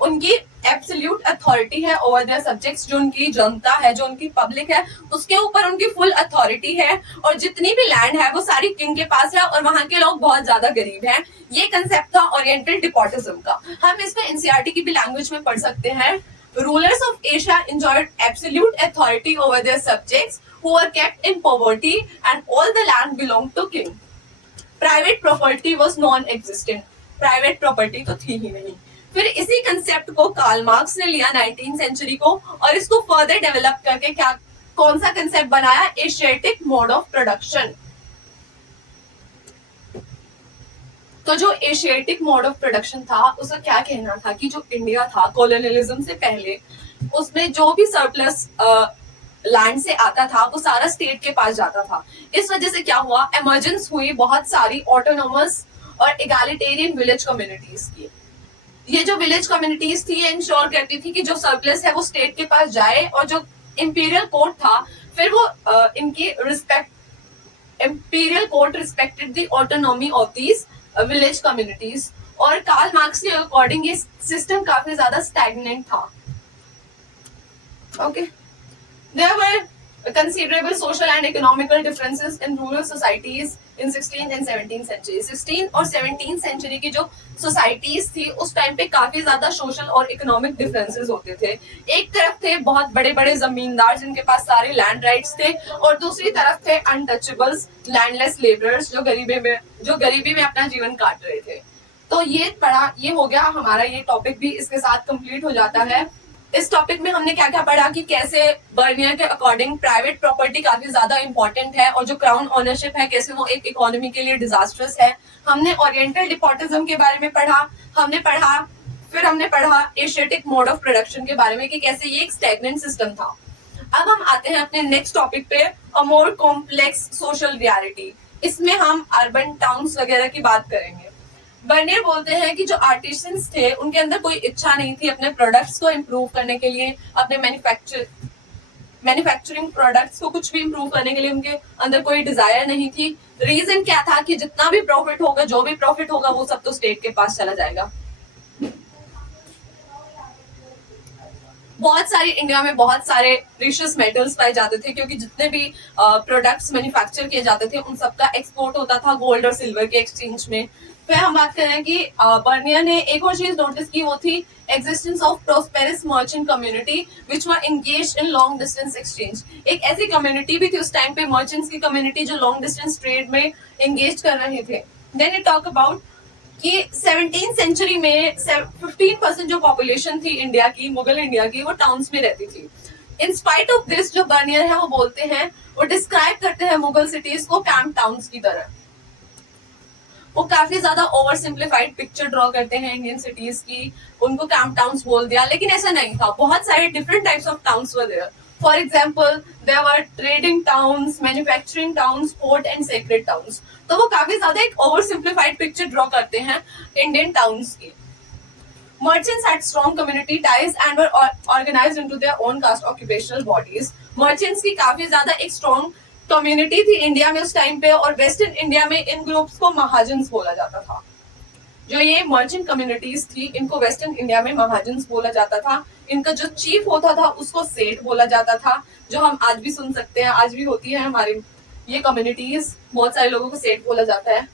उनकी एब्सोल्यूट अथॉरिटी है ओवर देयर सब्जेक्ट्स, जो उनकी जनता है, जो उनकी पब्लिक है, उसके ऊपर उनकी फुल अथॉरिटी है और जितनी भी लैंड है वो सारी किंग के पास है और वहां के लोग बहुत ज्यादा गरीब हैं। ये कंसेप्ट था ओरिएंटल डिपोटिज्म का। हम इसको एनसीईआरटी की भी लैंग्वेज में पढ़ सकते हैं। Rulers of Asia enjoyed absolute authority over their subjects who were kept in poverty and all the land belong to king. Private property was non existent, private property तो थी ही नहीं। फिर इसी कंसेप्ट को कार्ल मार्क्स ने लिया 19th century को और इसको फर्दर डेवलप करके क्या, कौन सा कंसेप्ट बनाया, एशियाटिक मोड ऑफ प्रोडक्शन। तो जो एशियाटिक मोड ऑफ प्रोडक्शन था उसका क्या कहना था कि जो इंडिया था कॉलोनियलिज्म से पहले, उसमें जो भी सरप्लस लैंड से आता था वो सारा स्टेट के पास जाता था। इस वजह से क्या हुआ, इमर्जेंस हुई बहुत सारी ऑटोनोमस और इगैलिटेरियन विलेज कम्युनिटीज की। ये जो विलेज कम्युनिटीज थी ये इंश्योर करती थी कि जो सरप्लस है वो स्टेट के पास जाए और जो इंपीरियल कोर्ट था फिर वो इनकी respect, imperial court respected the autonomy of these village communities. और कार्ल मार्क्स के अकॉर्डिंग ये सिस्टम काफी ज्यादा स्टैग्नेंट था। Okay, there were considerable social and economical differences in rural societies in 16th and 17th century. 16th और 17th century की जो societies थी उस टाइम पे काफी ज्यादा social और economic differences होते थे। एक तरफ थे बहुत बड़े बड़े जमींदार जिनके पास सारे land rights थे और दूसरी तरफ थे untouchables, landless laborers जो गरीबी में अपना जीवन काट रहे थे। तो ये हो गया हमारा ये टॉपिक भी इसके साथ कंप्लीट हो जाता है। इस टॉपिक में हमने क्या क्या पढ़ा कि कैसे बर्नियर के अकॉर्डिंग प्राइवेट प्रॉपर्टी काफी ज्यादा इंपॉर्टेंट है और जो क्राउन ओनरशिप है कैसे वो एक इकोनॉमी के लिए डिजास्टर्स है। हमने ओरिएंटल डिपोटिज्म के बारे में पढ़ा, फिर हमने पढ़ा एशियाटिक मोड ऑफ प्रोडक्शन के बारे में कि कैसे ये एक स्टैग्नेंट सिस्टम था। अब हम आते हैं अपने नेक्स्ट टॉपिक पे, अ मोर कॉम्प्लेक्स सोशल रियलिटी। इसमें हम अर्बन टाउन्स वगैरह की बात करेंगे। बर्नियर बोलते हैं कि जो आर्टिसंस थे उनके अंदर कोई इच्छा नहीं थी अपने प्रोडक्ट्स को इम्प्रूव करने के लिए, अपने मैन्युफैक्चरिंग प्रोडक्ट्स को कुछ भी इम्प्रूव करने के लिए उनके अंदर कोई डिजायर नहीं थी। रीजन क्या था कि जितना भी प्रॉफिट होगा, जो भी प्रॉफिट होगा वो सब तो स्टेट के पास चला जाएगा। बहुत सारे इंडिया में बहुत सारे प्रीशियस मेटल्स पाए जाते थे क्योंकि जितने भी प्रोडक्ट्स मैन्युफैक्चर किए जाते थे उन सबका एक्सपोर्ट होता था गोल्ड और सिल्वर के एक्सचेंज में। फिर हम बात करें कि बर्नियर ने एक और चीज नोटिस की, वो थी existence of prosperous merchant community which were engaged in long distance exchange. एक ऐसी कम्युनिटी भी थी उस टाइम पे, मर्चेंट्स की कम्युनिटी जो लॉन्ग डिस्टेंस ट्रेड में एंगेज कर रहे थे। देन इट टॉक अबाउट कि 17th सेंचुरी में 15% जो पॉपुलेशन थी इंडिया की, मुगल इंडिया की, वो टाउन्स में रहती थी। इन स्पाइट ऑफ दिस जो बर्नियर है वो बोलते हैं, वो डिस्क्राइब करते हैं मुगल सिटीज को कैंप टाउन्स की तरह। वो काफी ज्यादा ओवर सिंप्लीफाइड पिक्चर ड्रॉ करते हैं इंडियन सिटीज की, उनको कैंप टाउन्स बोल दिया, लेकिन ऐसा नहीं था। बहुत सारे different types of towns were there. For example there were trading towns, manufacturing towns, port and sacred towns. तो वो काफी ज्यादा एक ओवर सिंप्लीफाइड पिक्चर ड्रॉ करते हैं इंडियन टाउन्स की। Merchants had strong community ties and were organized into their own caste occupational bodies. Merchants की काफी ज्यादा एक strong कम्युनिटी थी इंडिया में उस टाइम पे, और वेस्टर्न इंडिया में इन ग्रुप्स को महाजन्स बोला जाता था। जो ये मर्चेंट कम्युनिटीज थी इनको वेस्टर्न इंडिया में महाजन्स बोला जाता था। इनका जो चीफ होता था उसको सेठ बोला जाता था, जो हम आज भी सुन सकते हैं, आज भी होती है हमारी ये कम्युनिटीज, बहुत सारे लोगों को सेठ बोला जाता है।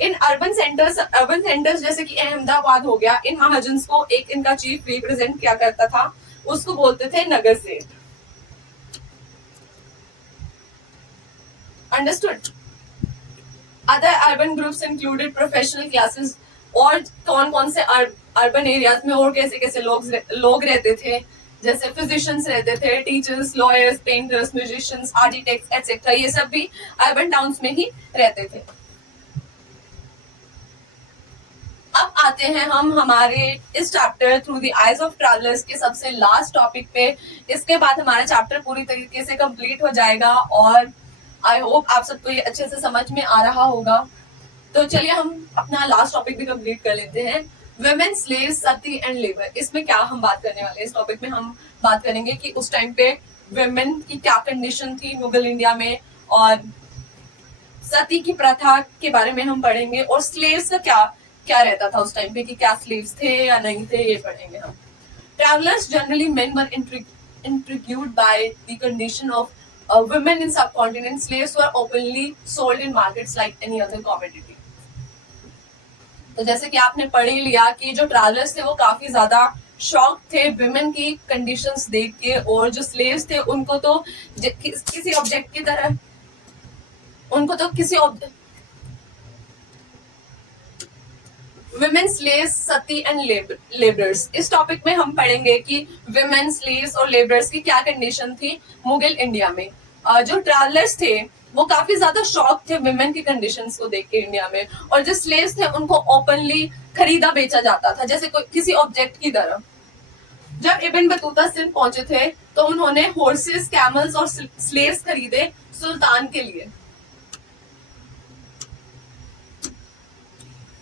इन अर्बन सेंटर्स जैसे कि अहमदाबाद हो गया, इन महाजन्स को एक इनका चीफ रिप्रेजेंट किया करता था, उसको बोलते थे नगर सेठ। Understood. Other urban groups included professional classes, और कौन कौन से अर्बन एरियाज में और कैसे कैसे लोग रहते थे, जैसे फिजिशियंस रहते थे, teachers, lawyers, painters, musicians, architects etcetera, ये सब भी अर्बन टाउन्स में ही रहते थे। अब आते हैं हम हमारे इस chapter through the eyes of travellers के सबसे लास्ट टॉपिक पे। इसके बाद हमारा चैप्टर पूरी तरीके से कंप्लीट हो जाएगा, और आई होप आप सबको ये अच्छे से समझ में आ रहा होगा। तो चलिए हम अपना लास्ट टॉपिक भी कंप्लीट कर लेते हैं, women slaves, Sati and labour. इसमें क्या हम बात करने वाले हैं, इस टॉपिक में हम बात करेंगे कि उस टाइम पे वुमेन की क्या कंडीशन थी मुगल इंडिया में, और सती की प्रथा के बारे में हम पढ़ेंगे, और स्लेव्स का क्या क्या रहता था उस टाइम पे, कि क्या स्लेव्स थे या नहीं थे, ये पढ़ेंगे हम। Travellers generally main were intrigued by the condition of women in subcontinent. Slaves were openly sold in markets like any other commodity. तो जैसे कि आपने पढ़ ही लिया कि जो ट्रैवलर्स थे वो काफी ज्यादा शॉक थे विमेन की कंडीशंस देख के, और जो स्लेव्स थे उनको तो किसी ऑब्जेक्ट की तरह, उनको तो किसी women slaves, Sati and labourers. इस टॉपिक में हम पढ़ेंगे कि विमेन स्लेव्स और लेबरर्स की क्या कंडीशन थी मुगल इंडिया में। जो ट्रैवलर्स थे वो काफी ज्यादा शॉक थे विमेन की कंडीशंस को देख के इंडिया में, और जो स्लेव्स थे उनको ओपनली खरीदा बेचा जाता था जैसे कोई किसी ऑब्जेक्ट की तरह। जब इब्न बतूता सिंध पहुंचे थे तो उन्होंने हॉर्सेस, कैमल्स और स्लेव्स खरीदे सुल्तान के लिए।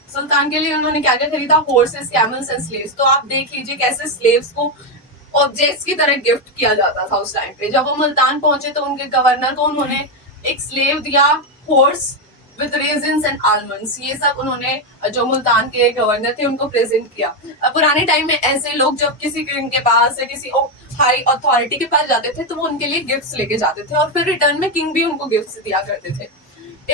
सुल्तान के लिए उन्होंने क्या क्या खरीदा, हॉर्सेस, कैमल्स एंड स्लेव्स। तो आप देख लीजिए कैसे स्लेव्स को ऑब्जेक्ट्स की तरह गिफ्ट किया जाता था उस टाइम पे। जब वो मुल्तान पहुंचे तो उनके गवर्नर को उन्होंने एक स्लेव दिया, horse with resins and almonds. ये सब उन्होंने जो मुल्तान के गवर्नर थे उनको प्रेजेंट किया। पुराने टाइम में ऐसे लोग जब किसी किंग के पास या किसी हाई अथॉरिटी के पास जाते थे तो वो उनके लिए गिफ्ट्स लेके जाते थे, और फिर रिटर्न में किंग भी उनको गिफ्ट्स दिया करते थे।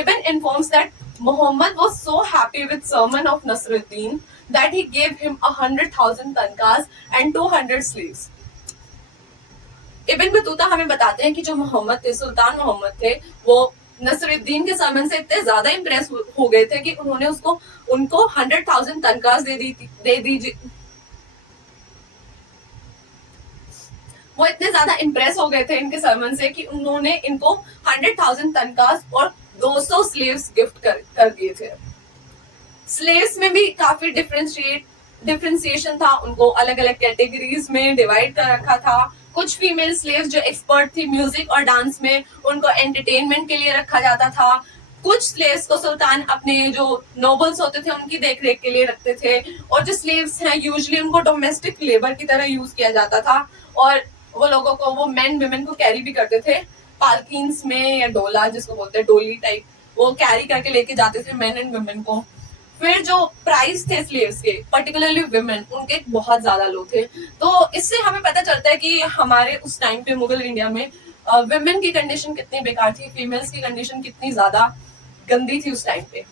Ibn informs that Muhammad was so happy with sermon of Nasruddin that he gave him 100,000 tankas and 200 slaves. Ibn Battuta हमें बताते हैं कि जो मोहम्मद थे, सुल्तान मोहम्मद थे, वो नसरुद्दीन के सरमन से इतने ज्यादा इम्प्रेस हो गए थे कि उन्होंने उनको 100,000 तनकास दे दी। वो इतने ज्यादा इम्प्रेस हो गए थे इनके सरमन से कि उन्होंने इनको 100,000 तनकास और 200 स्लेव्स गिफ्ट कर दिए थे। स्लेव्स में भी काफी डिफरेंशिएशन था, उनको अलग अलग कैटेगरीज में डिवाइड कर रखा था। कुछ फीमेल स्लेव्स जो एक्सपर्ट थी म्यूजिक और डांस में, उनको एंटरटेनमेंट के लिए रखा जाता था। कुछ स्लेव्स को सुल्तान अपने जो नोबल्स होते थे उनकी देखरेख के लिए रखते थे, और जो स्लेव्स हैं यूजुअली उनको डोमेस्टिक लेबर की तरह यूज किया जाता था, और वो लोगों को, वो मेन विमेन को कैरी भी करते थे पालकिन्स में, या डोला जिसको बोलते हैं, डोली टाइप, वो कैरी करके लेके जाते थे मेन एंड वुमेन को। फिर जो प्राइस थे स्लेव्स के, पर्टिकुलरली वुमेन, उनके बहुत ज्यादा लो थे। तो इससे हमें पता चलता है कि हमारे उस टाइम पे मुगल इंडिया में वुमेन की कंडीशन कितनी बेकार थी, फीमेल्स की कंडीशन कितनी ज्यादा गंदी थी उस टाइम पे।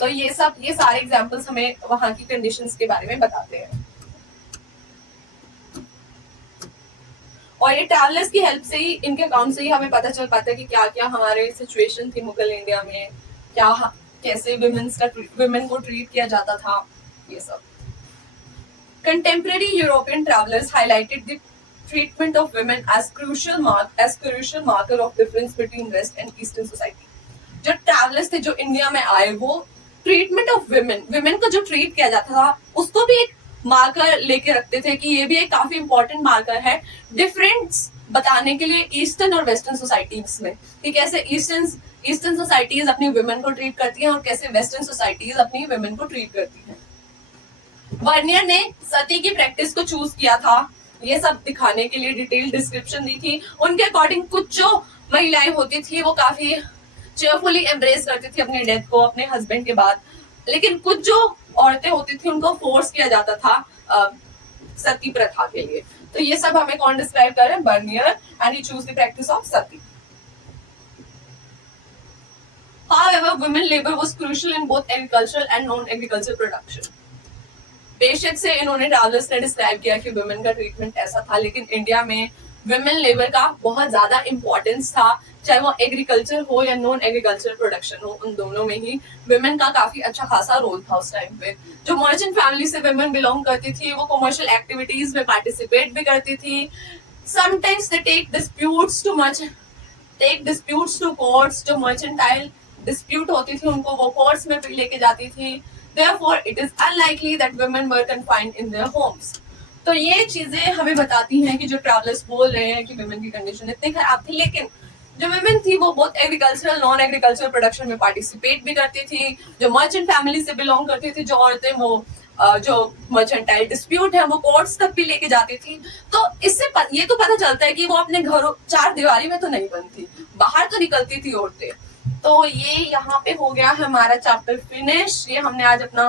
तो ये सारे एग्जाम्पल्स हमें वहां की कंडीशंस के बारे में बताते हैं। और ये ट्रैवलर्स की हेल्प से ही, इनके अकाउंट से ही हमें पता चल पाता है कि क्या क्या हमारे सिचुएशन थी मुगल इंडिया में, क्या कैसे विमेन को ट्रीट किया जाता था, ये सब। Contemporary European travellers highlighted the treatment of women as crucial marker of difference between west and eastern society. जो ट्रैवलर्स थे जो इंडिया में आए, वो ट्रीटमेंट ऑफ विमेन को जो ट्रीट किया जाता था उसको भी एक मार्कर लेके रखते थे कि ये भी एक काफी इंपॉर्टेंट मार्कर है डिफरेंस बताने के लिए ईस्टर्न और वेस्टर्न सोसाइटीज में, कि कैसे ईस्टर्न सोसाइटीज अपनी वुमेन को ट्रीट करती हैं और कैसे वेस्टर्न सोसाइटीज अपनी वुमेन को ट्रीट करती हैं। वर्नियर ने सती की प्रैक्टिस को चूज किया था, ये सब दिखाने के लिए डिटेल डिस्क्रिप्शन दी थी। उनके अकॉर्डिंग कुछ जो महिलाएं होती थी वो काफी चेयरफुली एम्ब्रेस करती थी अपनी डेथ को अपने हस्बैंड के बाद, लेकिन कुछ जो औरतें होती थी उनको फोर्स किया जाता था सती प्रथा के लिए। तो ये सब हमें कौन डिस्क्राइब कर रहे हैं? Bernier, and he choose the practice of sati. However, women labor was crucial in both agricultural and non-agricultural production. बेशक से इन्होंने ट्रैवलर्स ने डिस्क्राइब किया कि वुमेन का ट्रीटमेंट ऐसा था, लेकिन इंडिया में वुमेन लेबर का बहुत ज्यादा इंपॉर्टेंस था, चाहे वो एग्रीकल्चर हो या नॉन एग्रीकल्चर प्रोडक्शन हो, उन दोनों में ही वुमेन का काफी अच्छा खासा रोल था उस टाइम पे। जो मर्चेंट फैमिली से वुमेन बिलोंग करती थी वो कमर्शियल एक्टिविटीज में पार्टिसिपेट भी करती थी। Sometimes they take disputes to courts. जो मर्चेंटाइल डिस्प्यूट होती थी उनको वो कोर्ट्स में लेके जाती थी। Therefore, it is unlikely that women were confined in their homes. तो ये चीजें हमें बताती हैं कि जो ट्रैवलर्स बोल रहे हैं कि वुमेन की कंडीशन इतनी खराब थी, लेकिन जो वुमेन थी वो बहुत एग्रीकल्चरल नॉन एग्रीकल्चरल प्रोडक्शन में पार्टिसिपेट भी करती थी। जो मर्चेंट फैमिली से बिलोंग करती थी जो औरतें, वो जो मर्चेंटाइल डिस्प्यूट है वो कोर्ट्स तक भी लेके जाती थी। तो इससे ये तो पता चलता है कि वो अपने घरों चार दीवारी में तो नहीं बनती, बाहर तो निकलती थी औरतें। तो ये यहाँ पे हो गया हमारा चैप्टर फिनिश। ये हमने आज अपना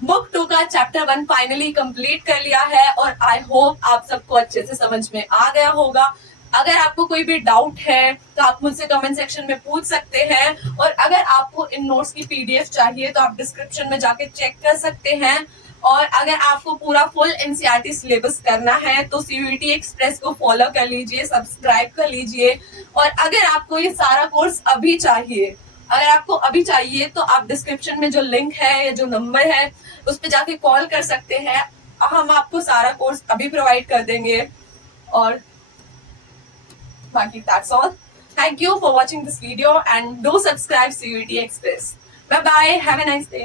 बुक 2 का चैप्टर 1 फाइनली कंप्लीट कर लिया है और आई होप आप सबको अच्छे से समझ में आ गया होगा। अगर आपको कोई भी डाउट है तो आप मुझसे कमेंट सेक्शन में पूछ सकते हैं, और अगर आपको इन नोट्स की पीडीएफ चाहिए तो आप डिस्क्रिप्शन में जाके चेक कर सकते हैं। और अगर आपको पूरा फुल एनसीईआरटी सिलेबस करना है तो सीयूईटी एक्सप्रेस को फॉलो कर लीजिए, सब्सक्राइब कर लीजिए। और अगर आपको ये सारा कोर्स अभी चाहिए, अगर आपको अभी चाहिए तो आप डिस्क्रिप्शन में जो लिंक है या जो नंबर है उस पर जाके कॉल कर सकते हैं, हम आपको सारा कोर्स अभी प्रोवाइड कर देंगे। और बाकी that's all. Thank you for watching this video and do subscribe CUET Express. Bye bye. Have a nice day.